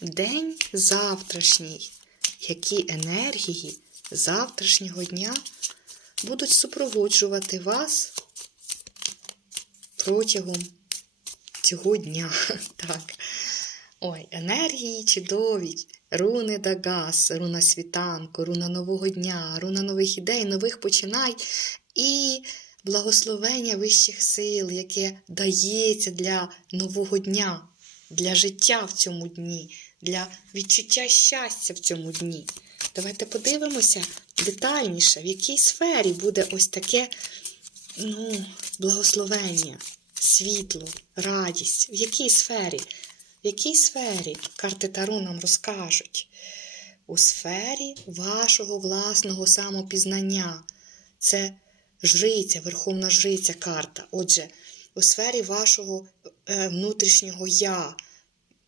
день завтрашній. Які енергії завтрашнього дня будуть супроводжувати вас протягом цього дня. Так. Ой, енергії чудові. Руни Дагас, руна світанку, руна нового дня, руна нових ідей, нових починай і благословення вищих сил, яке дається для нового дня, для життя в цьому дні, для відчуття щастя в цьому дні. Давайте подивимося детальніше, в якій сфері буде ось таке ну, благословення, світло, радість, в якій сфері. В якій сфері карти Таро нам розкажуть? У сфері вашого власного самопізнання. Це жриця, верховна жриця карта. Отже, у сфері вашого е, внутрішнього я,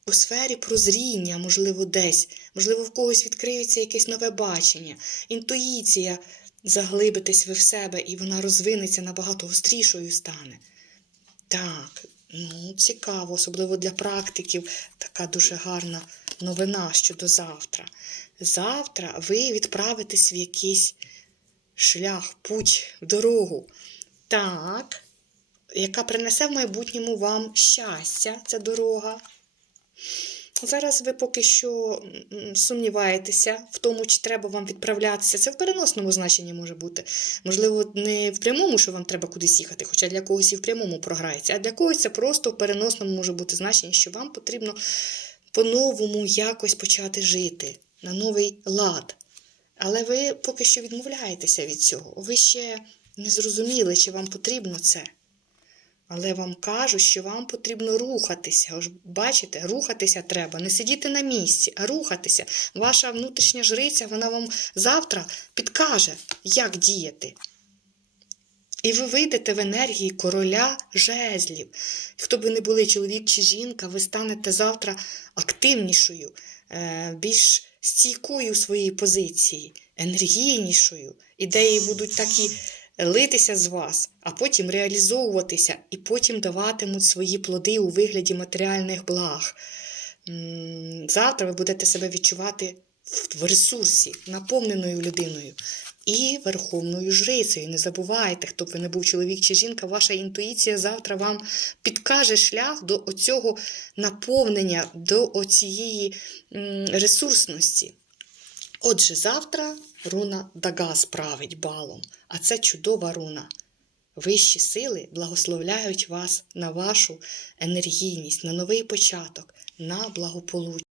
у сфері прозріння, можливо, десь, можливо, в когось відкриється якесь нове бачення, інтуїція, заглибитесь ви в себе, і вона розвинеться набагато гострішою стане. Так, ну, цікаво, особливо для практиків, така дуже гарна новина щодо завтра. Завтра ви відправитесь в якийсь шлях, путь, дорогу. Так, яка принесе в майбутньому вам щастя, ця дорога. Зараз ви поки що сумніваєтеся в тому, чи треба вам відправлятися. Це в переносному значенні може бути. Можливо, не в прямому, що вам треба кудись їхати, хоча для когось і в прямому програється, а для когось це просто в переносному може бути значення, що вам потрібно по-новому якось почати жити на новий лад. Але ви поки що відмовляєтеся від цього. Ви ще не зрозуміли, чи вам потрібно це. Але вам кажуть, що вам потрібно рухатися. Ось бачите, рухатися треба, не сидіти на місці, а рухатися. Ваша внутрішня жриця, вона вам завтра підкаже, як діяти. І ви вийдете в енергії короля жезлів. Хто би не були чоловік чи жінка, ви станете завтра активнішою, е, більш стійкою в своїй позиції, енергійнішою. Ідеї будуть такі литися з вас, а потім реалізовуватися, і потім даватимуть свої плоди у вигляді матеріальних благ. Завтра ви будете себе відчувати в ресурсі, наповненою людиною і верховною жрицею. Не забувайте, хто б ви не був чоловік чи жінка, ваша інтуїція завтра вам підкаже шлях до оцього наповнення, до оцієї ресурсності. Отже, завтра руна Дагас править балом, а це чудова руна. Вищі сили благословляють вас на вашу енергійність, на новий початок, на благополуччя.